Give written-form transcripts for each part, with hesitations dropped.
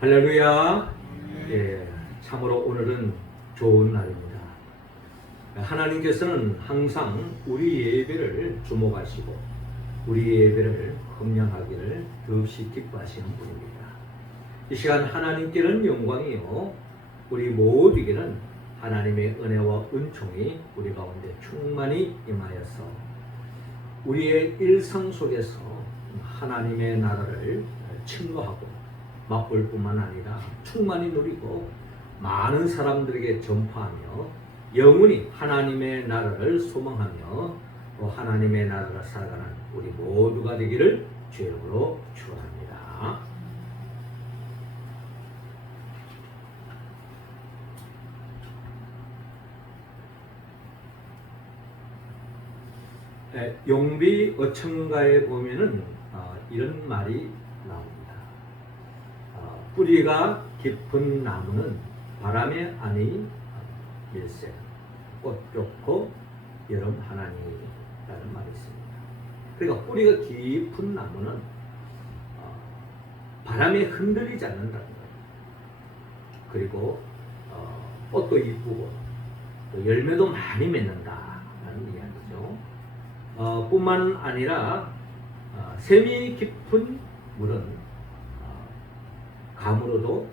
할렐루야. 예, 참으로 오늘은 좋은 날입니다. 하나님께서는 항상 우리 예배를 주목하시고 우리 예배를 헌량하기를 더없이 기뻐하시는 분입니다. 이 시간 하나님께는 영광이요 우리 모두에게는 하나님의 은혜와 은총이 우리 가운데 충만히 임하여서 우리의 일상 속에서 하나님의 나라를 침노하고 맛볼 뿐만 아니라 충만히 누리고 많은 사람들에게 전파하며 영원히 하나님의 나라를 소망하며 또 하나님의 나라를 살아가는 우리 모두가 되기를 주의 이름으로 축원합니다. 용비 어천가에 보면은 이런 말이 나옵니다. 뿌리가 깊은 나무는 바람에 아니 밀새, 꽃 좋고 여름 하나니라는 말이 있습니다. 그러니까 뿌리가 깊은 나무는 바람에 흔들리지 않는다는 거예요. 그리고 꽃도 이쁘고 또 열매도 많이 맺는다는 이야기죠. 뿐만 아니라 샘이 깊은 물은 가물어도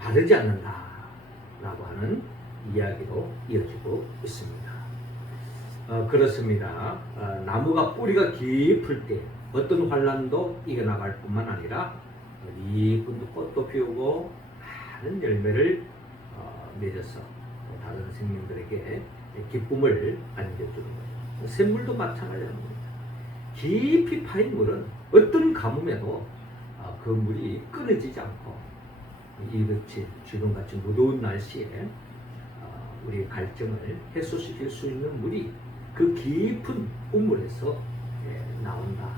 바르지 않는다라고 하는 이야기로 이어지고 있습니다. 그렇습니다. 나무가 뿌리가 깊을 때 어떤 환란도 이겨나갈 뿐만 아니라 이쁜 꽃도 피우고 많은 열매를 맺어서 다른 생명들에게 기쁨을 안겨주는 거예요. 샘물도 마찬가지입니다. 깊이 파인 물은 어떤 가뭄에도 그 물이 끊어지지 않고 이렇게 지금같이 무더운 날씨에 우리 갈증을 해소시킬 수 있는 물이 그 깊은 우물에서 나온다는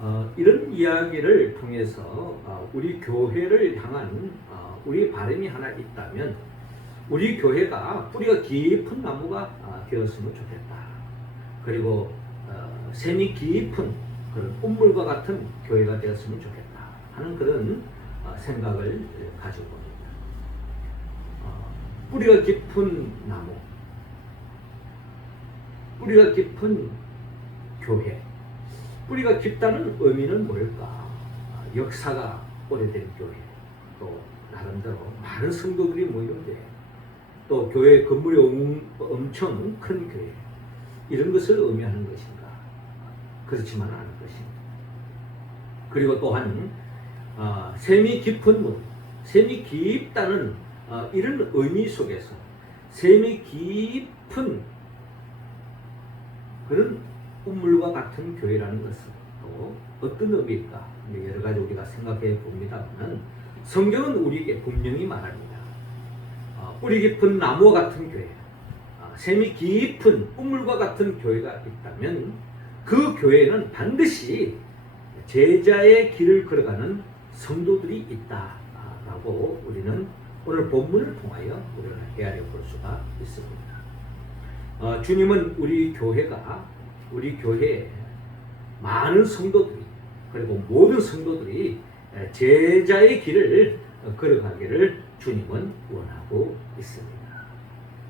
것입니다. 이런 이야기를 통해서 우리 교회를 향한 우리 바람이 하나 있다면 우리 교회가 뿌리가 깊은 나무가 되었으면 좋겠다. 그리고 샘이 깊은 그런 우물과 같은 교회가 되었으면 좋겠다 하는 그런 생각을 가지고 봅니다. 뿌리가 깊은 나무, 뿌리가 깊은 교회. 뿌리가 깊다는 의미는 뭘까? 역사가 오래된 교회, 또 나름대로 많은 성도들이 모이는 교회, 또 교회 건물이 엄청 큰 교회, 이런 것을 의미하는 것인가? 그렇지만 않은 것입니다. 그리고 또한 샘이 깊은 물, 샘이 깊다는 이런 의미 속에서 샘이 깊은 그런 우물과 같은 교회라는 것은 또 어떤 의미일까? 여러 가지 우리가 생각해 봅니다만 성경은 우리에게 분명히 말합니다. 뿌리 깊은 나무와 같은 교회, 샘이 깊은 우물과 같은 교회가 있다면 그 교회는 반드시 제자의 길을 걸어가는 성도들이 있다라고 우리는 오늘 본문을 통하여 우리는 헤아려 볼 수가 있습니다. 주님은 우리 교회에 많은 성도들이 그리고 모든 성도들이 제자의 길을 걸어가기를 주님은 원하고 있습니다.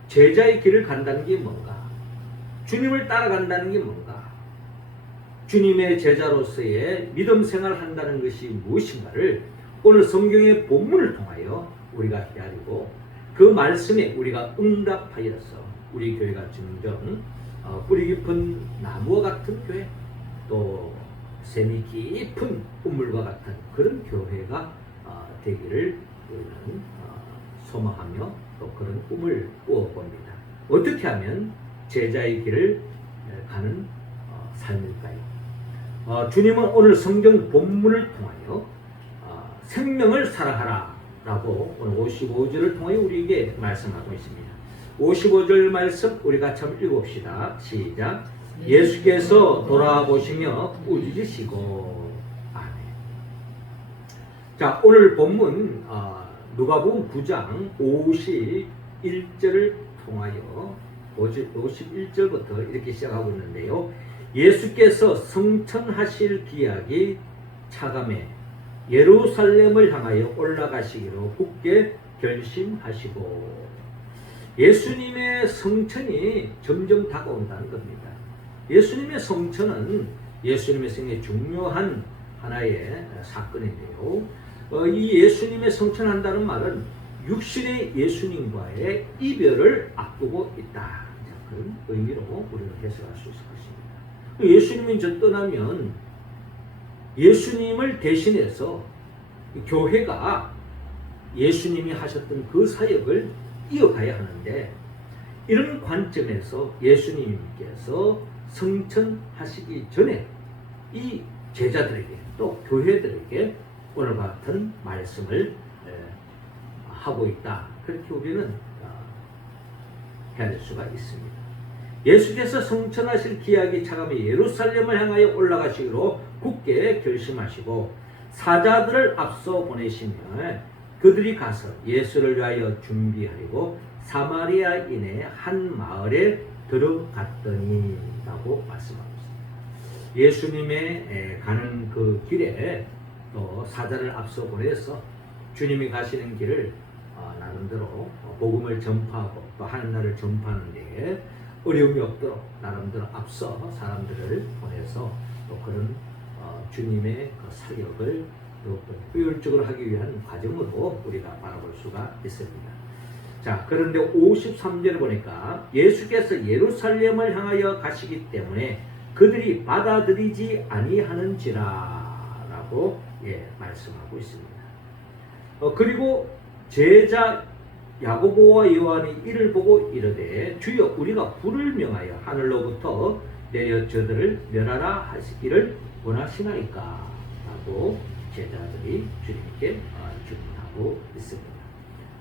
제자의 길을 간다는 게 뭔가? 주님을 따라간다는 게 뭔가? 주님의 제자로서의 믿음 생활을 한다는 것이 무엇인가를 오늘 성경의 본문을 통하여 우리가 헤아리고 그 말씀에 우리가 응답하여서 우리 교회가 점점 뿌리 깊은 나무와 같은 교회, 또 샘이 깊은 우물과 같은 그런 교회가 되기를 우리는 소망하며 또 그런 꿈을 꾸어봅니다. 어떻게 하면 제자의 길을 가는 삶일까요? 주님은 오늘 성경 본문을 통하여 생명을 사랑하라 라고 오늘 55절을 통해 우리에게 말씀하고 있습니다. 55절 말씀 우리 같이 한번 읽읍시다. 시작. 예수께서 돌아보시며 꾸짖으시고. 아멘. 자, 오늘 본문 누가복음 9장 51절을 통하여 51절부터 이렇게 시작하고 있는데요. 예수께서 성천하실 기약이 차감해 예루살렘을 향하여 올라가시기로 굳게 결심하시고, 예수님의 성천이 점점 다가온다는 겁니다. 예수님의 성천은 예수님의 생애 중요한 하나의 사건인데요. 이 예수님의 성천한다는 말은 육신의 예수님과의 이별을 앞두고 있다. 그런 의미로 우리가 해석할 수 있을 것입니다. 예수님이 이제 떠나면 예수님을 대신해서 교회가 예수님이 하셨던 그 사역을 이어가야 하는데, 이런 관점에서 예수님께서 성천하시기 전에 이 제자들에게 또 교회들에게 오늘 같은 말씀을 하고 있다. 그렇게 우리는 해야 될 수가 있습니다. 예수께서 성천하실 기약이 차감해 예루살렘을 향하여 올라가시기로 굳게 결심하시고 사자들을 앞서 보내시며 그들이 가서 예수를 위하여 준비하려고 사마리아인의 한 마을에 들어갔더니 라고 말씀하고 있습니다. 예수님의 가는 그 길에 또 사자를 앞서 보내서 주님이 가시는 길을 나름대로 복음을 전파하고 또 하는 날을 전파하는 데 어려움이 없도록 나름대로 앞서 사람들을 보내서 또 그런 주님의 그 사역을 효율적으로 하기 위한 과정으로 우리가 바라볼 수가 있습니다. 자, 그런데 53절에 보니까 예수께서 예루살렘을 향하여 가시기 때문에 그들이 받아들이지 아니하는지라 라고 말씀하고 있습니다. 그리고 제자 야고보와 요한이 이를 보고 이르되 주여 우리가 불을 명하여 하늘로부터 내려 저들을 멸하라 하시기를 원하시나이까 라고 제자들이 주님께 질문하고 있습니다.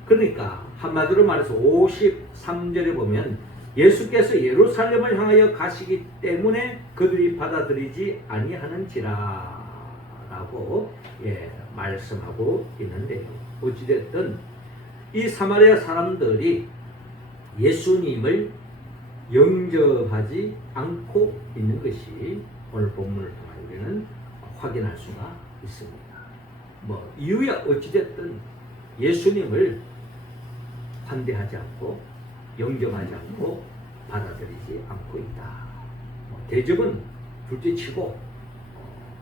그러니까 한마디로 말해서 53절에 보면 예수께서 예루살렘을 향하여 가시기 때문에 그들이 받아들이지 아니하는지라 라고 말씀하고 있는데요. 어찌됐든 이 사마리아 사람들이 예수님을 영접하지 않고 있는 것이 오늘 본문을 통해 우리는 확인할 수가 있습니다. 이유야 어찌됐든 예수님을 환대하지 않고 영접하지 않고 받아들이지 않고 있다. 대접은 둘째치고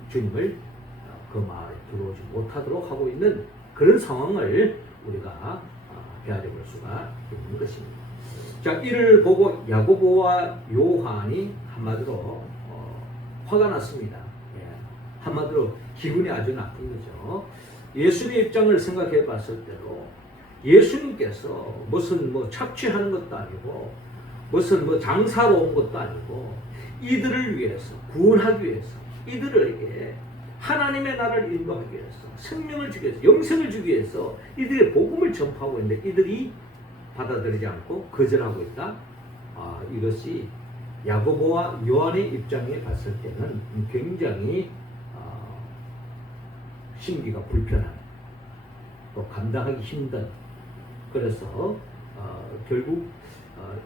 주님을 그 마을에 들어오지 못하도록 하고 있는 그런 상황을 우리가 헤아려 볼 수가 있는 것입니다. 자, 이를 보고 야고보와 요한이 한마디로 화가 났습니다. 한마디로 기분이 아주 나쁜 거죠. 예수님의 입장을 생각해 봤을 때도 예수님께서 무슨 착취하는 것도 아니고 무슨 장사로 온 것도 아니고 이들을 위해서 구원하기 위해서 이들에게 하나님의 나라를 인도하기 위해서 생명을 주기 위해서 영생을 주기 위해서 이들의 복음을 전파하고 있는데 이들이 받아들이지 않고 거절하고 있다. 이것이 야고보와 요한의 입장에 봤을 때는 굉장히 심기가 불편한 또 감당하기 힘든, 그래서 결국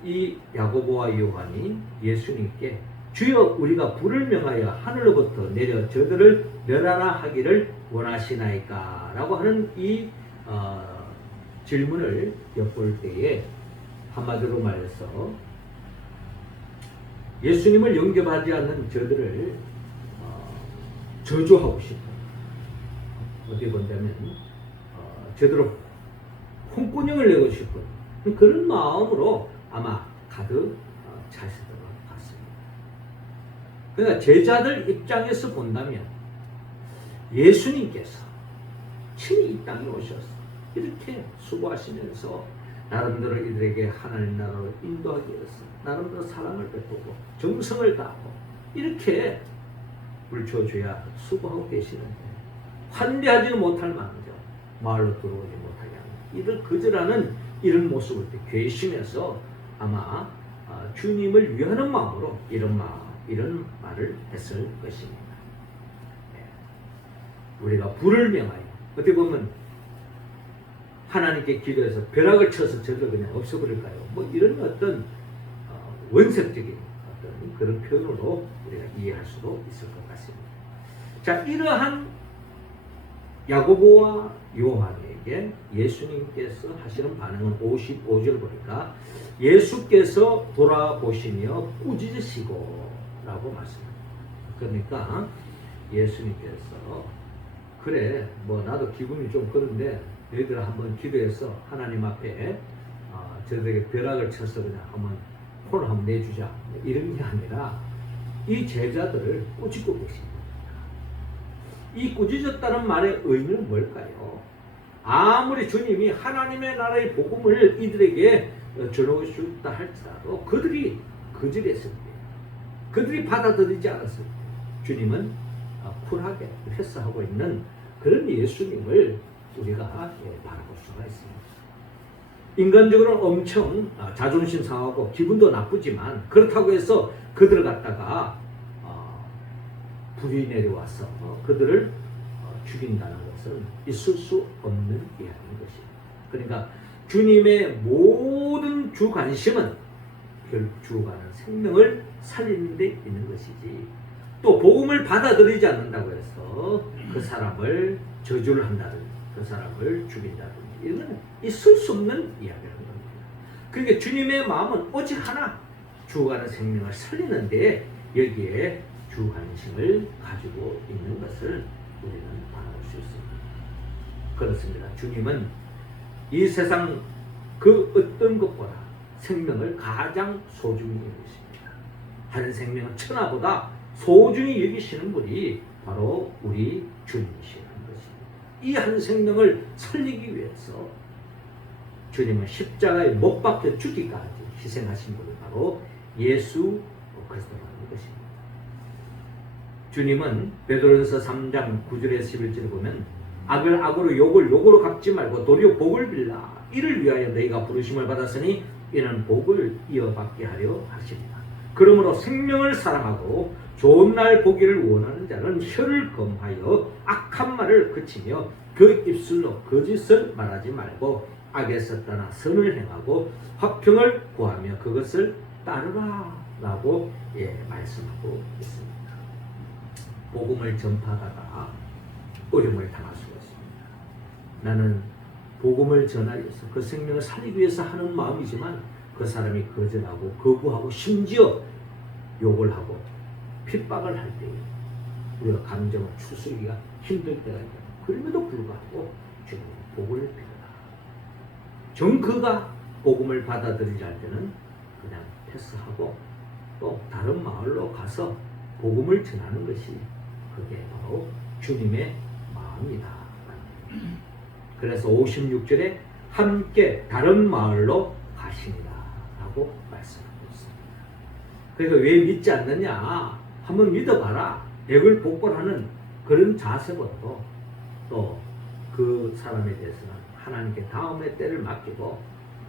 이 야고보와 요한이 예수님께 주여 우리가 불을 명하여 하늘로부터 내려 저들을 멸하라 하기를 원하시나이까 라고 하는 이 질문을 엿볼 때에 한마디로 말해서 예수님을 영접하지 않는 저들을 저주하고 싶은, 어떻게 본다면 저들을 홍군형을 내고 싶은 그런 마음으로 아마 가득 차있었던 것 같습니다. 그러니까 제자들 입장에서 본다면 예수님께서 친히 이 땅에 오셔서 이렇게 수고하시면서 나름대로 이들에게 하나님 나라로 인도하기 위해서 나름대로 사랑을 베푸고 정성을 다하고 이렇게 물쳐줘야 수고하고 계시는데 환대하지는 못할 망정 마을로 들어오지 못하게 하는 이들 거절하는 이런 모습을 괘씸해서 아마 주님을 위하는 마음으로 이런 말을 했을 것입니다. 우리가 불을 명하여 어떻게 보면 하나님께 기도해서 벼락을 쳐서 저를 그냥 없애버릴까요? 이런 어떤 원색적인 어떤 그런 표현으로 우리가 이해할 수도 있을 것 같습니다. 자, 이러한 야고보와 요한에게 예수님께서 하시는 반응은 55절 보니까 예수께서 돌아보시며 꾸짖으시고 라고 말씀합니다. 그러니까 예수님께서 그래 뭐 나도 기분이 좀 그런데 너희들 한번 기도해서 하나님 앞에 저들에게 벼락을 쳐서 그냥 한번 혼을 한번 내주자 이런 게 아니라 이 제자들을 꾸짖고 계십니다. 이 꾸짖었다는 말의 의미는 뭘까요? 아무리 주님이 하나님의 나라의 복음을 이들에게 전하셨다 할지라도 그들이 거절했을 때, 그들이 받아들이지 않았을 때 주님은 쿨하게 패스하고 있는 그런 예수님을 우리가 바라볼 수가 있습니다. 인간적으로 엄청 자존심 상하고 기분도 나쁘지만 그렇다고 해서 그들을 갖다가 불이 내려와서 그들을 죽인다는 것은 있을 수 없는 이야기인 것입니다. 그러니까 주님의 모든 주 관심은 결국 죽어가는 생명을 살리는 데 있는 것이지 또 복음을 받아들이지 않는다고 해서 그 사람을 저주를 한다든지 그 사람을 죽인다든지 이건 있을 수 없는 이야기라는 겁니다. 그러니까 주님의 마음은 오직 하나 죽어가는 생명을 살리는 데 여기에 주 관심을 가지고 있는 것을 우리는 바라볼 수 있습니다. 그렇습니다. 주님은 이 세상 그 어떤 것보다 생명을 가장 소중히 여기십니다. 다른 생명은 천하보다 소중히 여기시는 분이 바로 우리 주님이시라는 것입니다. 이 한 생명을 살리기 위해서 주님은 십자가에 못 박혀 죽기까지 희생하신 분이 바로 예수 그리스도라는 것입니다. 주님은 베드로전서 3장 9절에서 11절을 보면 악을 악으로 욕을 욕으로 갚지 말고 도리어 복을 빌라 이를 위하여 너희가 부르심을 받았으니 이는 복을 이어받게 하려 하십니다. 그러므로 생명을 사랑하고 좋은 날 보기를 원하는 자는 혀를 검하여 악한 말을 그치며 그 입술로 거짓을 말하지 말고 악에서 떠나 선을 행하고 화평을 구하며 그것을 따르라 라고 말씀하고 있습니다. 복음을 전파하다가 어려움을 당할 수가 있습니다. 나는 복음을 전하기 위해서 그 생명을 살리기 위해서 하는 마음이지만 그 사람이 거절하고 거부하고 심지어 욕을 하고 핍박을 할 때 우리가 감정을 추스르기가 힘들 때가 있다. 그럼에도 불구하고 주님 복을 빌어라. 정 그가 복음을 받아들이지 할 때는 그냥 패스하고 또 다른 마을로 가서 복음을 전하는 것이 그게 바로 주님의 마음이다. 그래서 56절에 함께 다른 마을로 가시니라 라고 말씀하고 있습니다. 그러니까 왜 믿지 않느냐? 한번 믿어봐라. 백을 복권하는 그런 자세보다도 또 그 사람에 대해서는 하나님께 다음의 때를 맡기고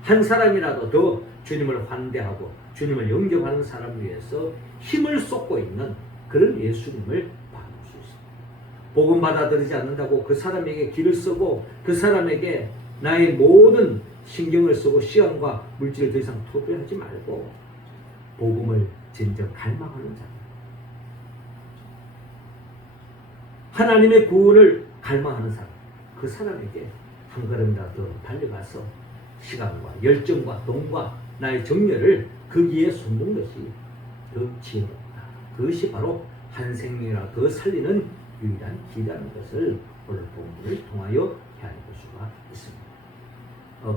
한 사람이라도 더 주님을 환대하고 주님을 영접하는 사람을 위해서 힘을 쏟고 있는 그런 예수님을 바라볼 수 있습니다. 복음 받아들이지 않는다고 그 사람에게 길을 쓰고 그 사람에게 나의 모든 신경을 쓰고 시간과 물질을 더 이상 투표하지 말고 복음을 진정 갈망하는 자, 하나님의 구원을 갈망하는 사람, 그 사람에게 한 걸음이라도 달려가서 시간과 열정과 돈과 나의 정열을 거기에 쏟는 것이 더 지혜롭다. 그것이 바로 한 생명이라 더 살리는 유일한 길이라는 것을 오늘 본문을 통하여 헤아릴 수가 있습니다.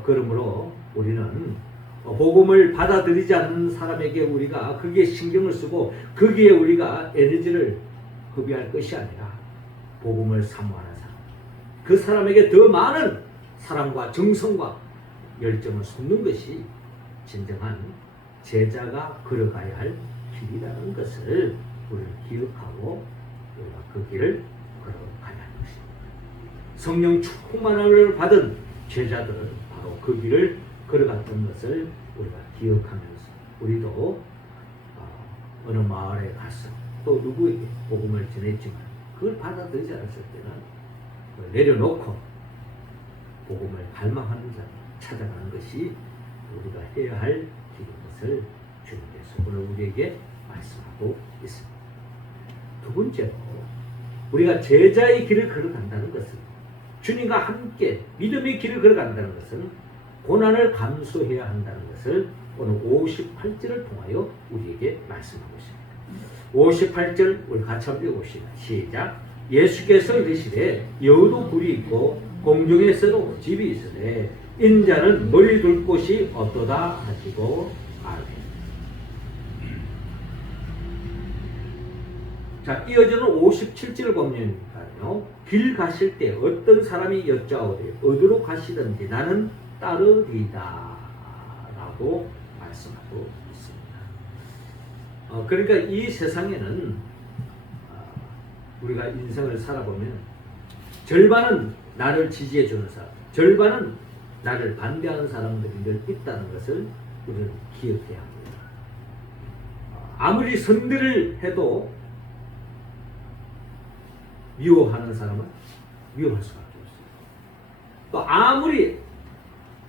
그러므로 우리는 복음을 받아들이지 않는 사람에게 우리가 거기에 신경을 쓰고 거기에 우리가 에너지를 허비할 것이 아니라 복음을 사모하는 사람, 그 사람에게 더 많은 사랑과 정성과 열정을 쏟는 것이 진정한 제자가 걸어가야 할 길이라는 것을 우리는 기억하고 우리가 그 길을 걸어가야 하는 것입니다. 성령 충만함을 받은 제자들은 바로 그 길을 걸어갔던 것을 우리가 기억하면서 우리도 어느 마을에 가서 또 누구에게 복음을 전했지만 그걸 받아들이지 않았을 때는 내려놓고 복음을 갈망하는 자를 찾아가는 것이 우리가 해야 할 길인 것을 주님께서 오늘 우리에게 말씀하고 있습니다. 두 번째로 우리가 제자의 길을 걸어간다는 것은 주님과 함께 믿음의 길을 걸어간다는 것은 고난을 감수해야 한다는 것을 오늘 58절을 통하여 우리에게 말씀하고 있습니다. 58절 우리 같이 한번 읽어봅시다. 시작. 예수께서 이르시되 여우도 굴이 있고 공중에서도 집이 있으되 인자는 머리 둘 곳이 없도다 하시고 아멘. 자, 이어지는 57절을 보면요, 길 가실 때 어떤 사람이 여짜오되 어디로 가시든지 나는 따르리이다 라고 말씀하고 있습니다. 그러니까 이 세상에는 우리가 인생을 살아보면 절반은 나를 지지해 주는 사람, 절반은 나를 반대하는 사람들이 늘 있다는 것을 우리는 기억해야 합니다. 아무리 선들을 해도 미워하는 사람은 미워할 수밖에 없어요. 또 아무리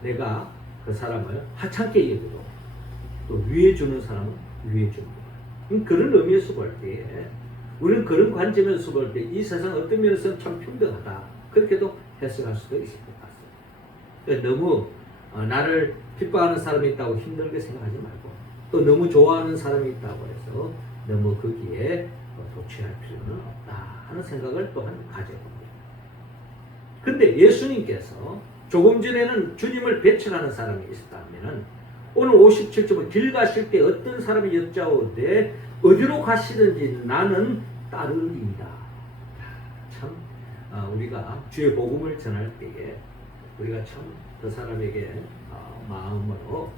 내가 그 사람을 하찮게 여겨도 또 위해주는 사람은 위해주는 거예요. 그런 의미에서 볼 때, 우리는 그런 관점에서 볼 때 이 세상 어떤 면에서는 참 평등하다, 그렇게도 해석할 수도 있을 것 같습니다. 그러니까 너무 나를 핍박하는 사람이 있다고 힘들게 생각하지 말고, 또 너무 좋아하는 사람이 있다고 해서 너무 거기에 도취할 필요는 없다 하는 생각을 또한 가져봅니다. 근데 예수님께서 조금 전에는 주님을 배척하는 사람이 있었다면 오늘 57절은 길 가실 때 어떤 사람이 여짜오되 어디로 가시든지 나는 따르리이다. 참 우리가 주의 복음을 전할 때에 우리가 참 그 사람에게 마음으로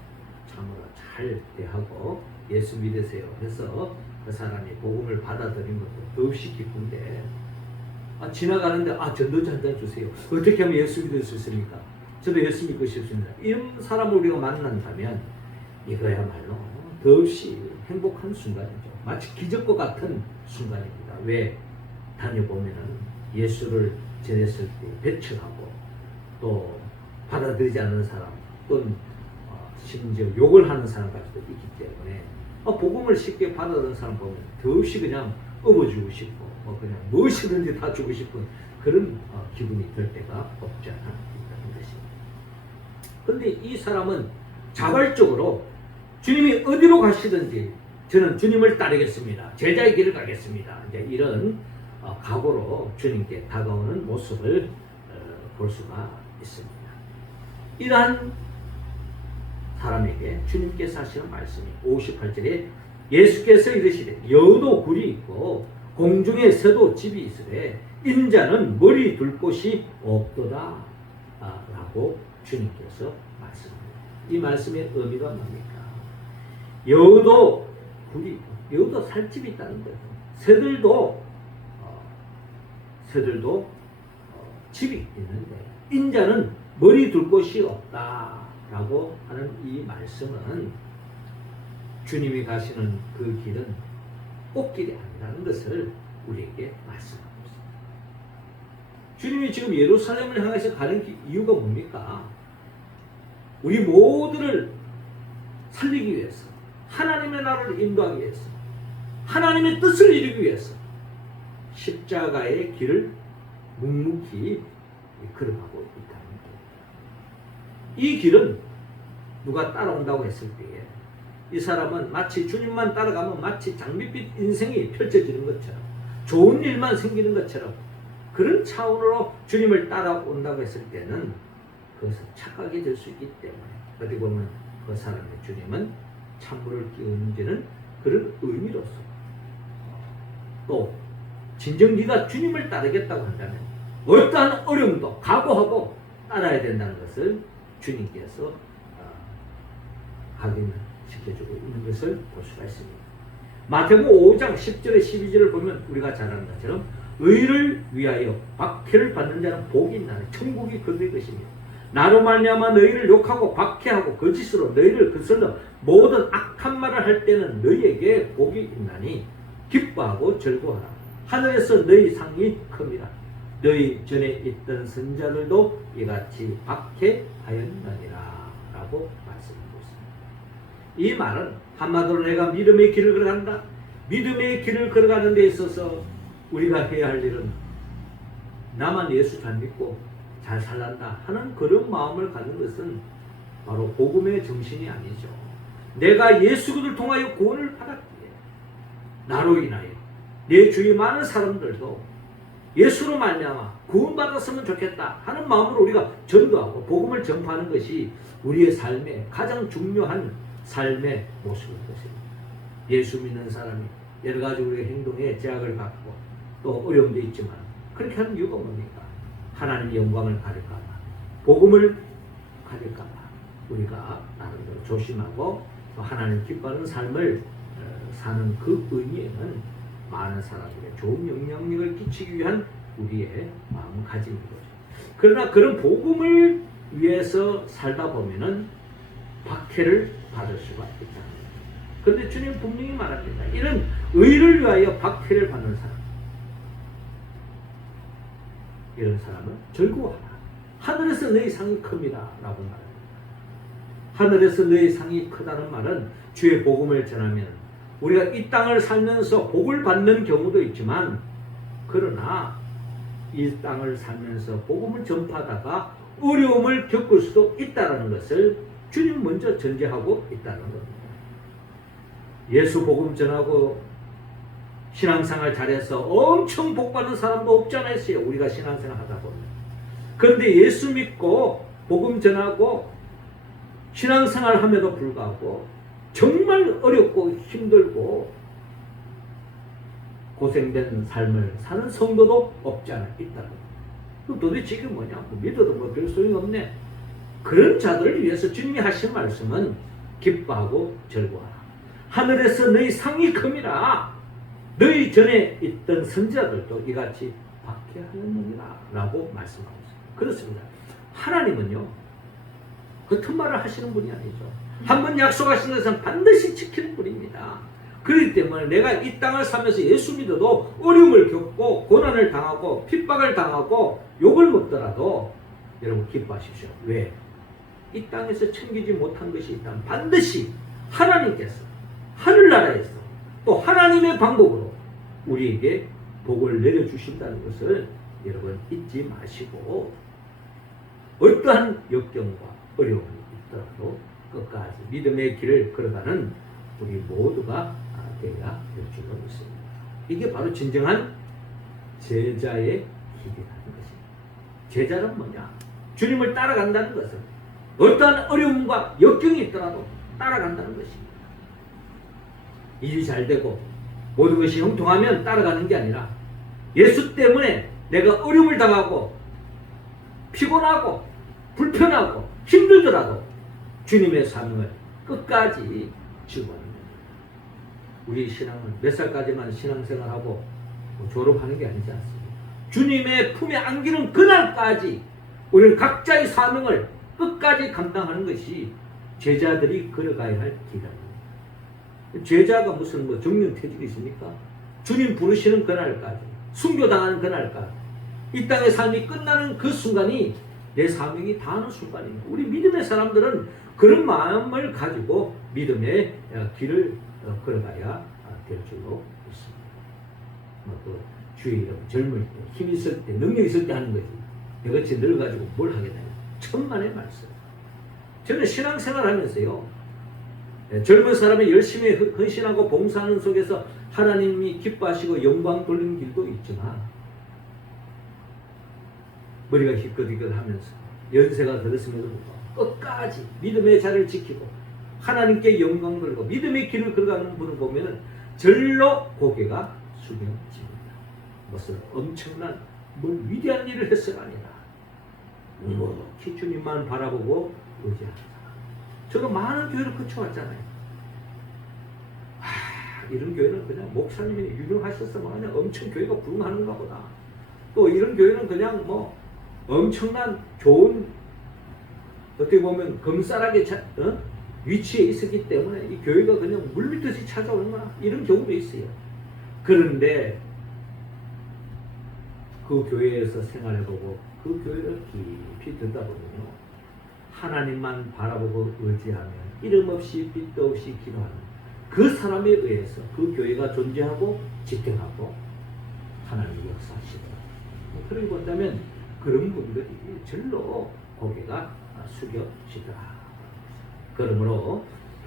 참으로 잘 대하고 예수 믿으세요 해서 그 사람이 복음을 받아들인 것도 더없이 기쁜데, 지나가는데 전도자 한 잔 주세요. 어떻게 하면 예수 믿을 수 있습니까? 저도 예수 믿고 싶습니다. 이런 사람을 우리가 만난다면 이거야말로 더없이 행복한 순간이죠. 마치 기적과 같은 순간입니다. 왜? 다녀보면은 예수를 전했을 때 배척하고 또 받아들이지 않는 사람, 또는 심지어 욕을 하는 사람까지도 있기 때문에 복음을 쉽게 받아들이는 사람 보면 더없이 그냥 업어주고 싶고 그냥 무엇이든지 다 주고 싶은 그런 기분이 들 때가 없지 않아 있다는 것입니다. 그런데 이 사람은 자발적으로 주님이 어디로 가시든지 저는 주님을 따르겠습니다, 제자의 길을 가겠습니다, 이제 이런 각오로 주님께 다가오는 모습을 볼 수가 있습니다. 이러한 사람에게 주님께서 하시는 말씀이 58절에 예수께서 이르시되 여도 굴이 있고 공중에 새도 집이 있으되 인자는 머리 둘 곳이 없도다 라고 주님께서 말씀합니다. 이 말씀의 의미가 뭡니까? 여도 굴이 있고 여도 살집이 있다는 거예요. 새들도 집이 있는데 인자는 머리 둘 곳이 없다 라고 하는 이 말씀은 주님이 가시는 그 길은 꽃길이 아니라는 것을 우리에게 말씀하고 있습니다. 주님이 지금 예루살렘을 향해서 가는 이유가 뭡니까? 우리 모두를 살리기 위해서, 하나님의 나라를 인도하기 위해서, 하나님의 뜻을 이루기 위해서 십자가의 길을 묵묵히 걸어가고 있다는 겁니다. 이 길은 누가 따라온다고 했을 때에 이 사람은 마치 주님만 따라가면 마치 장밋빛 인생이 펼쳐지는 것처럼, 좋은 일만 생기는 것처럼 그런 차원으로 주님을 따라온다고 했을 때는 그것은 착각이 될 수 있기 때문에 어디 보면 그 사람의 주님은 찬물을 끼얹는 그런 의미로서, 또 진정 네가 주님을 따르겠다고 한다면 어떠한 어려움도 각오하고 따라야 된다는 것을 주님께서 각인시켜주고 있는 것을 볼 수가 있습니다. 마태복음 5장 10절에 12절을 보면 우리가 잘 아는 것처럼 의를 위하여 박해를 받는 자는 복이 있나니 천국이 그들의 것이며 나로 말미암아 너희를 욕하고 박해하고 거짓으로 너희를 거슬러 모든 악한 말을 할 때는 너희에게 복이 있나니 기뻐하고 즐거워하라. 하늘에서 너희 상이 큽니다. 너희 전에 있던 선자들도 이같이 박해하였느니라 라고 말씀하고 있습니다. 이 말은 한마디로 내가 믿음의 길을 걸어간다. 믿음의 길을 걸어가는 데 있어서 우리가 해야 할 일은 나만 예수 잘 믿고 잘 살란다 하는 그런 마음을 갖는 것은 바로 복음의 정신이 아니죠. 내가 예수 그리스도를 통하여 구원을 받았기에 나로 인하여 내 주위 많은 사람들도 예수로 말미암아 구원받았으면 좋겠다 하는 마음으로 우리가 전도하고 복음을 전파하는 것이 우리의 삶의 가장 중요한 삶의 모습인 것입니다. 예수 믿는 사람이 여러 가지 우리의 행동에 제약을 갖고 또 어려움도 있지만 그렇게 하는 이유가 뭡니까? 하나님의 영광을 가릴까봐, 복음을 가릴까봐 우리가 나름대로 조심하고 또 하나님 기뻐하는 삶을 사는 그 의미에는 많은 사람들에게 좋은 영향력을 끼치기 위한 우리의 마음을 가지는 거죠. 그러나 그런 복음을 위해서 살다 보면은 박해를 받을 수가 있다는 거죠. 그런데 주님 분명히 말합니다. 이런 의를 위하여 박해를 받는 사람, 이런 사람은 즐거워하라. 하늘에서 너희 상이 큽니다. 라고 말합니다. 하늘에서 너희 상이 크다는 말은 주의 복음을 전하면 우리가 이 땅을 살면서 복을 받는 경우도 있지만, 그러나 이 땅을 살면서 복음을 전파하다가 어려움을 겪을 수도 있다는 것을 주님 먼저 전제하고 있다는 겁니다. 예수 복음 전하고 신앙생활 잘해서 엄청 복받는 사람도 없지 않아 있어요. 우리가 신앙생활 하다 보면. 그런데 예수 믿고 복음 전하고 신앙생활 함에도 불구하고 정말 어렵고 힘들고 고생된 삶을 사는 성도도 없지 않아 있다는 거예요. 도대체 이게 뭐냐? 믿어도 뭐 별 소용이 없네. 그런 자들을 위해서 주님이 하신 말씀은 기뻐하고 즐거워하라. 하늘에서 너희 상이 큼이라. 너희 전에 있던 선지자들도 이같이 박해하였느니라 라고 말씀하고 있습니다. 그렇습니다. 하나님은요, 겉은 말을 하시는 분이 아니죠. 한번 약속하신 것은 반드시 지키는 분입니다. 그렇기 때문에 내가 이 땅을 살면서 예수 믿어도 어려움을 겪고 고난을 당하고 핍박을 당하고 욕을 먹더라도 여러분 기뻐하십시오. 왜? 이 땅에서 챙기지 못한 것이 있다면 반드시 하나님께서 하늘나라에서 또 하나님의 방법으로 우리에게 복을 내려주신다는 것을 여러분 잊지 마시고, 어떠한 역경과 어려움이 있더라도 끝까지 믿음의 길을 걸어가는 우리 모두가 되어야 될 줄로 믿습니다. 이게 바로 진정한 제자의 길이라는 것입니다. 제자는 뭐냐? 주님을 따라간다는 것은 어떠한 어려움과 역경이 있더라도 따라간다는 것입니다. 일이 잘 되고 모든 것이 형통하면 따라가는 게 아니라 예수 때문에 내가 어려움을 당하고 피곤하고 불편하고 힘들더라도 주님의 사명을 끝까지 지고하는 거예요. 우리 신앙은 몇 살까지만 신앙생활하고 졸업하는 게 아니지 않습니다. 주님의 품에 안기는 그날까지 우리는 각자의 사명을 끝까지 감당하는 것이 제자들이 걸어가야 할 길입니다. 제자가 무슨 뭐 정년퇴직이 있습니까? 주님 부르시는 그날까지, 순교당하는 그날까지, 이 땅의 삶이 끝나는 그 순간이 내 사명이 다하는 순간입니다. 우리 믿음의 사람들은 그런 마음을 가지고 믿음의 길을 걸어가야 될 줄로 믿습니다. 그 주의 젊을 때, 힘 있을 때, 능력 있을 때 하는 거지. 이것이 늙어가지고 뭘 하게 되냐. 천만의 말씀. 저는 신앙생활 하면서요, 젊은 사람이 열심히 헌신하고 봉사하는 속에서 하나님이 기뻐하시고 영광 돌리는 길도 있지만, 머리가 희끗희끗 하면서 연세가 들었음에도 불구하고 끝까지 믿음의 자리를 지키고 하나님께 영광 돌리고 믿음의 길을 걸어가는 분을 보면 절로 고개가 숙여집니다. 무슨 엄청난 위대한 일을 했을 아니라 묵묵히 주님만 바라보고 의지합니다. 저도 많은 교회를 거쳐왔잖아요. 이런 교회는 그냥 목사님이 유명하셔서 뭐 그냥 엄청 교회가 부흥하는가 보다. 또 이런 교회는 그냥 뭐 엄청난 좋은, 어떻게 보면 금싸라게 위치에 있었기 때문에 이 교회가 그냥 물밀듯이 찾아오는 거나 이런 경우도 있어요. 그런데 그 교회에서 생활해보고 그 교회를 깊이 듣다 보면요, 하나님만 바라보고 의지하며 이름 없이 빛도 없이 기도하는 그 사람에 의해서 그 교회가 존재하고 지탱하고 하나님이 역사하시더라. 그러고 본다면 그런 분들이 절로 고개가 숙여지더라. 그러므로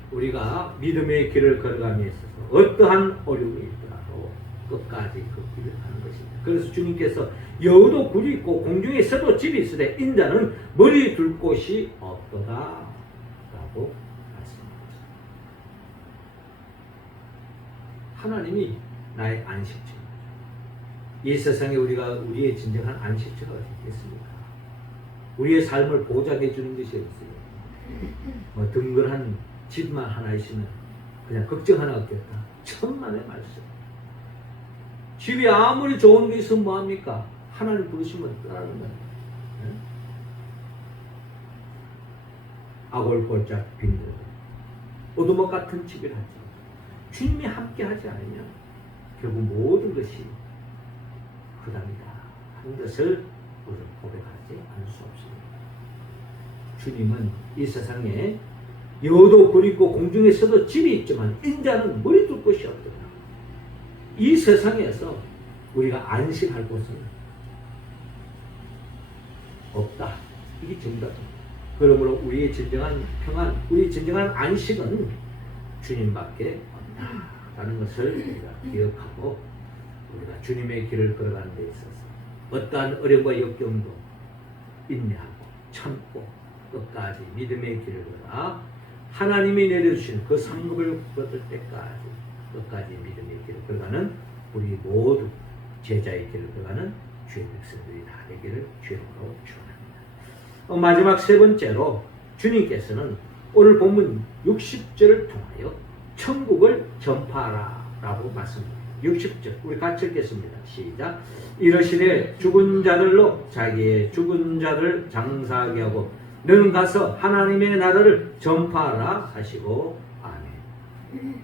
우리가 믿음의 길을 걸어감에 있어서 어떠한 어려움이 있더라도 끝까지 그 길을 가는 것입니다. 그래서 주님께서 여우도 굴이 있고 공중에 서도 집이 있으되 인자는 머리 둘 곳이 없도다 라고 말씀합니다. 하나님이 나의 안식처. 이 세상에 우리의 진정한 안식처가 어디 있겠습니까? 우리의 삶을 보장해 주는 것이 없어요. 든든한 집만 하나 있으면 그냥 걱정 하나 없겠다. 천만의 말씀. 집이 아무리 좋은 게 있으면 뭐합니까? 하나님 부르시면 떠나는 거예요. 네? 아골골짝 빈 곳, 오두막 같은 집이라 하죠. 주님이 함께 하지 않으면 결국 모든 것이 흑암이다 하는 것을 우리는 고백하지 않을 수 없습니다. 주님은 이 세상에 여도 굴있고 공중에서도 집이 있지만 인자는 머리 둘 곳이 없더라. 이 세상에서 우리가 안식할 곳은 없다. 이게 정답입니다. 그러므로 우리의 진정한 평안, 우리의 진정한 안식은 주님밖에 없다라는 것을 우리가 기억하고 우리가 주님의 길을 걸어가는 데 있어서 어떠한 어려움과 역경도 인내하고 참고 끝까지 믿음의 길을 걸어 하나님이 내려주신 그 상급을 거둘 때까지 끝까지 믿음의 길을 걸어가는 우리 모두 제자의 길을 걸어가는 주의 백성들이 다 되기를 주님으로 축원합니다. 마지막 세 번째로 주님께서는 오늘 본문 60절을 통하여 천국을 전파하라 라고 말씀합니다. 60절 우리 같이 읽겠습니다. 시작. 이러시되 죽은 자들로 자기의 죽은 자들 장사하게 하고 너는 가서 하나님의 나라를 전파하라 하시고 아멘.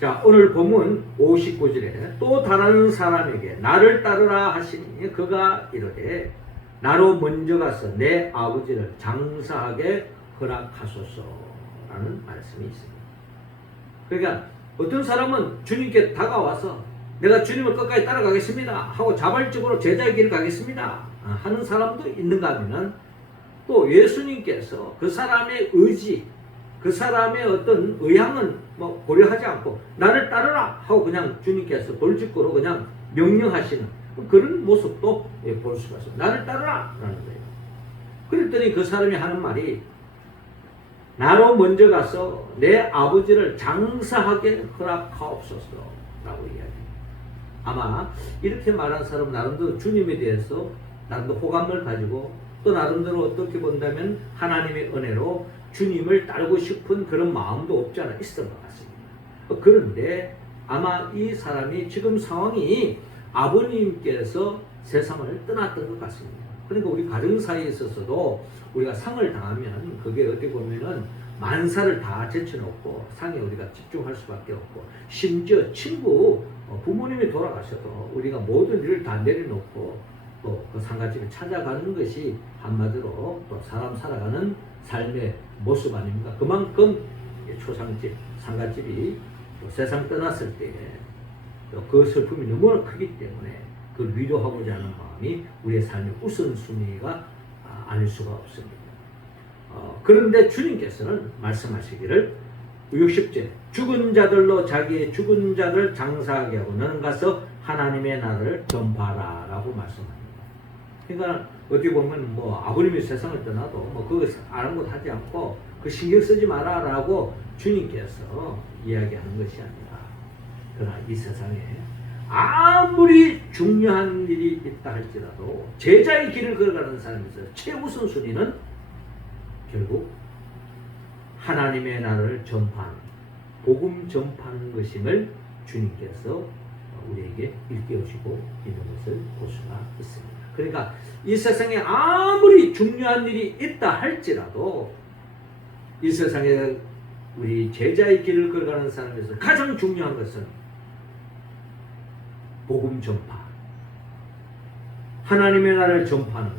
자, 오늘 본문 59절에 또 다른 사람에게 나를 따르라 하시니 그가 이르되 나로 먼저 가서 내 아버지를 장사하게 허락하소서라는 말씀이 있습니다. 그러니까 어떤 사람은 주님께 다가와서 내가 주님을 끝까지 따라가겠습니다 하고 자발적으로 제자의 길을 가겠습니다 하는 사람도 있는가 하면은 또 예수님께서 그 사람의 의지, 그 사람의 어떤 의향은 뭐 고려하지 않고 나를 따르라 하고 그냥 주님께서 돌직구로 그냥 명령하시는 그런 모습도 볼 수가 있어요. 나를 따르라 라는 거예요. 그랬더니 그 사람이 하는 말이 나로 먼저 가서 내 아버지를 장사하게 허락하옵소서 라고 이야기합니다. 아마 이렇게 말한 사람은 나름대로 주님에 대해서 나름대로 호감을 가지고 또 나름대로 어떻게 본다면 하나님의 은혜로 주님을 따르고 싶은 그런 마음도 없지 않아 있었던 것 같습니다. 그런데 아마 이 사람이 지금 상황이 아버님께서 세상을 떠났던 것 같습니다. 그러니까 우리 가정 사이에 있어서도 우리가 상을 당하면 그게 어떻게 보면은 만사를 다 제쳐놓고 상에 우리가 집중할 수밖에 없고 심지어 친구 부모님이 돌아가셔도 우리가 모든 일을 다 내려놓고 또 그 상가집에 찾아가는 것이 한마디로 또 사람 살아가는 삶의 모습 아닙니까? 그만큼 초상집, 상가집이 세상 떠났을 때 그 슬픔이 너무나 크기 때문에 그 위로하고자 하는 마음이 우리의 삶의 우선순위가 아닐 수가 없습니다. 그런데 주님께서는 말씀하시기를 60절 죽은 자들로 자기의 죽은 자들 장사하게 하고 너는 가서 하나님의 나라를 전파하라 라고 말씀합니다. 그러니까 어떻게 보면 뭐 아버님이 세상을 떠나도 뭐 그거 아랑곳하지 않고 그 신경 쓰지 마라 라고 주님께서 이야기하는 것이 아니라 그러나 이 세상에 아무리 중요한 일이 있다 할지라도 제자의 길을 걸어가는 사람에서 최우선 순위는 결국 하나님의 나라를 전파하는 복음 전파하는 것임을 주님께서 우리에게 일깨우시고 있는 것을 볼 수가 있습니다. 그러니까 이 세상에 아무리 중요한 일이 있다 할지라도 이 세상에 우리 제자의 길을 걸어가는 사람에서 가장 중요한 것은 복음 전파, 하나님의 나라를 전파하는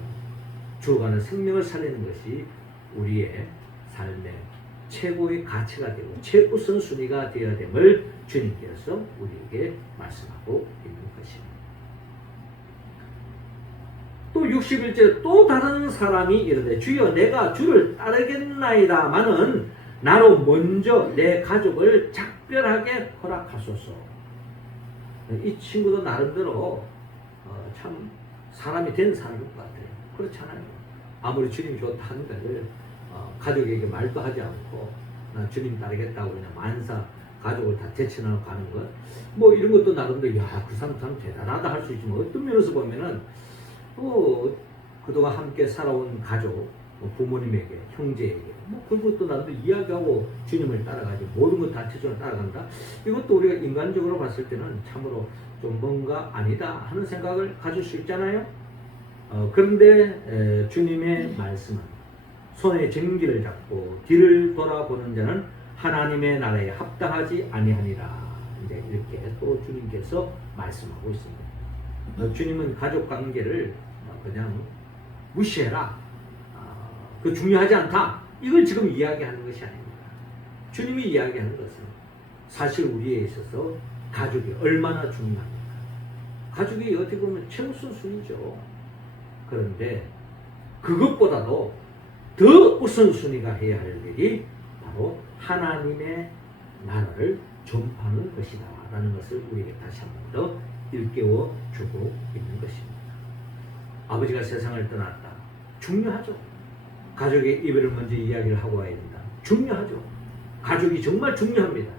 죽어가는 생명을 살리는 것이 우리의 삶의 최고의 가치가 되고 최우선순위가 되어야 됨을 주님께서 우리에게 말씀하고 있는 것입니다. 또 60일째 또 다른 사람이 이르되 주여 내가 주를 따르겠나이다마는 나로 먼저 내 가족을 작별하게 허락하소서. 이 친구도 나름대로 참 사람이 된 사람인 것 같아요. 그렇잖아요. 아무리 주님 좋다 한들 가족에게 말도 하지 않고 나 주님 따르겠다고 그냥 만사 가족을 다 제쳐놓고 가는 것, 뭐 이런 것도 나름대로 그 사람 참 대단하다 할 수 있지만, 어떤 면에서 보면은 그동안 함께 살아온 가족, 부모님에게, 형제에게 그것도 나름대로 이야기하고 주님을 따라가지, 모든 것 다 제쳐놓고 따라간다. 이것도 우리가 인간적으로 봤을 때는 참으로 좀 뭔가 아니다 하는 생각을 가질 수 있잖아요. 그런데 주님의 말씀은 손에 쟁기를 잡고 뒤를 돌아보는 자는 하나님의 나라에 합당하지 아니하니라. 이제 이렇게 또 주님께서 말씀하고 있습니다. 주님은 가족 관계를 그냥 무시해라, 그 중요하지 않다, 이걸 지금 이야기하는 것이 아닙니다. 주님이 이야기하는 것은 사실 우리에 있어서 가족이 얼마나 중요합니까? 가족이 어떻게 보면 최우선순위죠. 그런데 그것보다도 더 우선순위가 해야 할 일이 바로 하나님의 나라를 전파하는 것이다 라는 것을 우리에게 다시 한 번 더 일깨워 주고 있는 것입니다. 아버지가 세상을 떠났다. 중요하죠. 가족의 이별을 먼저 이야기를 하고 와야 된다. 중요하죠. 가족이 정말 중요합니다.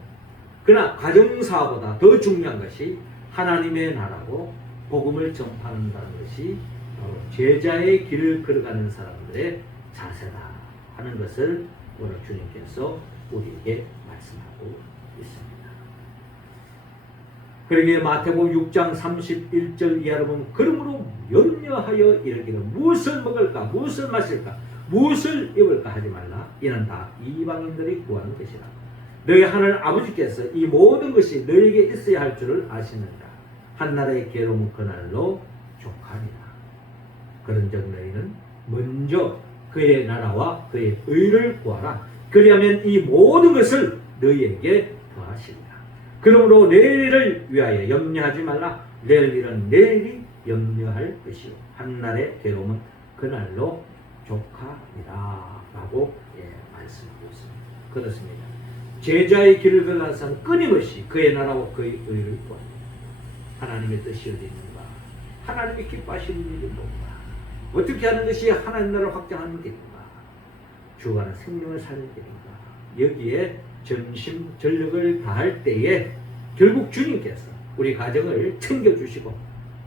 그러나 가정사보다 더 중요한 것이 하나님의 나라고 복음을 전파한다는 것이 바로 제자의 길을 걸어가는 사람들의 자세다 하는 것을 오늘 주님께서 우리에게 말씀하고 있습니다. 그러기에 마태복음 6장 31절 이하로 보면 그러므로 염려하여 이르기를 무엇을 먹을까, 무엇을 마실까, 무엇을 입을까 하지 말라. 이는 다 이방인들이 구하는 것이라. 너희 하늘 아버지께서 이 모든 것이 너희에게 있어야 할 줄을 아시느니라. 한나라의 괴로움은 그날로 족하니라. 그런즉 너희는 먼저 그의 나라와 그의 의를 구하라. 그리하면 이 모든 것을 너희에게 더하시리라. 그러므로 내일을 위하여 염려하지 말라. 내일 일은 내일이 염려할 것이요 한날의 괴로움은 그날로 족하니라 라고 말씀하고 있습니다. 그렇습니다. 제자의 길을 걸어가는 사람은 끊임없이 그의 나라와 그의 의를 구합니다. 하나님의 뜻이 어디 있는가? 하나님이 기뻐하시는 일이 뭔가? 어떻게 하는 것이 하나님 나라를 확장하는 길인가? 주가는 생명을 살리는 길인가? 여기에 전심 전력을 다할 때에 결국 주님께서 우리 가정을 챙겨주시고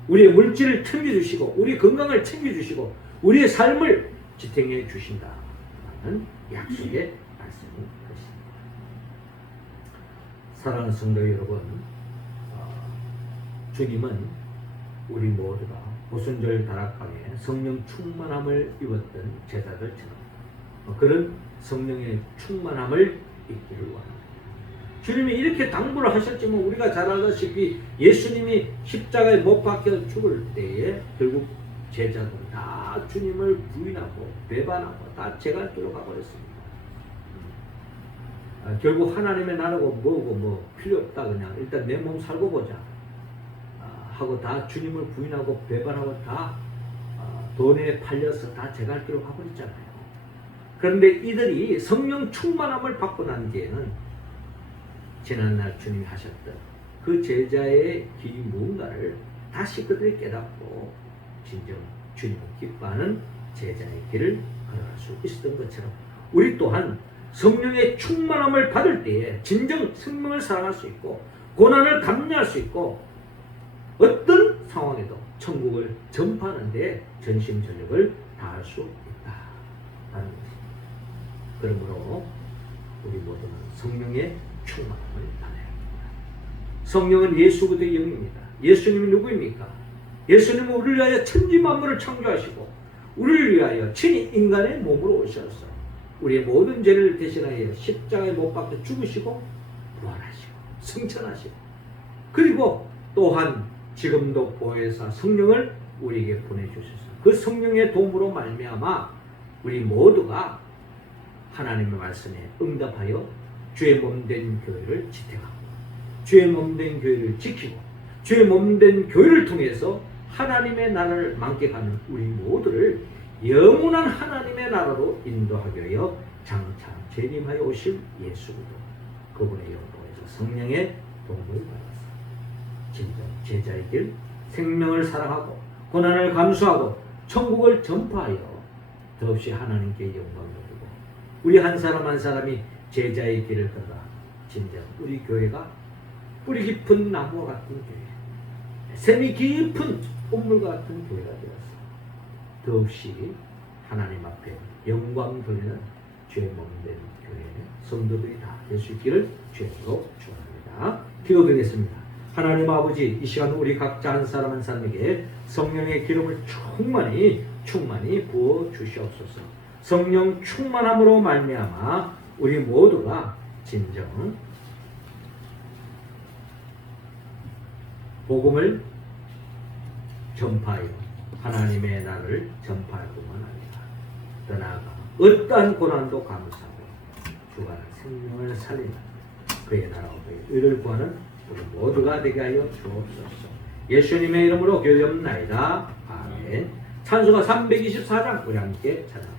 우리의 물질을 챙겨주시고 우리 건강을 챙겨주시고 우리의 삶을 지탱해 주신다는 약속의 말씀인 것입니다. 사랑하는 성도 여러분, 주님은 우리 모두가 오순절 다락방에 성령 충만함을 입었던 제자들처럼 그런 성령의 충만함을 입기를 원합니다. 주님이 이렇게 당부를 하셨지만 우리가 잘 알다시피 예수님이 십자가에 못 박혀 죽을 때에 결국 제자들은 다 주님을 부인하고 배반하고 다 제갈길로 가버렸습니다. 결국 하나님의 나라고 뭐고 필요 없다, 그냥 일단 내 몸 살고 보자 하고 다 주님을 부인하고 배반하고 다 돈에 팔려서 다 제갈길로 가버렸잖아요. 그런데 이들이 성령 충만함을 받고 난 뒤에는 지난날 주님이 하셨던 그 제자의 길이 무언가를 다시 그들이 깨닫고 진정 주님을 기뻐하는 제자의 길을 걸어갈 수 있었던 것처럼 우리 또한 성령의 충만함을 받을 때에 진정 생명을 사랑할 수 있고 고난을 감내할 수 있고 어떤 상황에도 천국을 전파하는 데 전심전력을 다할 수 있다라는 것입니다. 그러므로 우리 모두는 성령의 충만함을 받아야 합니다. 성령은 예수 그리스도의 영입니다. 예수님이 누구입니까? 예수님은 우리를 위하여 천지 만물을 창조하시고 우리를 위하여 친히 인간의 몸으로 오셔서 우리의 모든 죄를 대신하여 십자가에 못 박혀 죽으시고 부활하시고 승천하시고 그리고 또한 지금도 보혜사 성령을 우리에게 보내주셔서 그 성령의 도움으로 말미암아 우리 모두가 하나님의 말씀에 응답하여 주의 몸된 교회를 지탱하고 주의 몸된 교회를 지키고 주의 몸된 교회를 통해서 하나님의 나라를 만끽하는 우리 모두를 영원한 하나님의 나라로 인도하기 위하여 장차 재림하여 오실 예수 그리스도 그분의 영광에서 성령의 도움을 받아서 진정 제자의 길 생명을 사랑하고 고난을 감수하고 천국을 전파하여 더없이 하나님께 영광을 돌리고 우리 한 사람 한 사람이 제자의 길을 걸어가 진정 우리 교회가 뿌리 깊은 나무와 같은 교회, 샘이 깊은 꽃물과 같은 교회가 되어서 더없이 하나님 앞에 영광 돌리는 죄 몸된 교회 성도들이 다 될 수 있기를 주님으로 축원합니다. 기도드리겠습니다. 하나님 아버지, 이 시간 우리 각자 한 사람 한 사람에게 성령의 기름을 충만히 부어 주시옵소서. 성령 충만함으로 말미암아 우리 모두가 진정 복음을 전파하여 하나님의 나라를 전파할 뿐만 아니라 더 나아가 어떠한 고난도 감수하고 주관한 생명을 살리는 그의 나라와 그의 의를 구하는 우리 모두가 되게 하여 주옵소서. 예수님의 이름으로 기도드리옵나이다. 아멘. 찬송가 324장 우리 함께 찬양.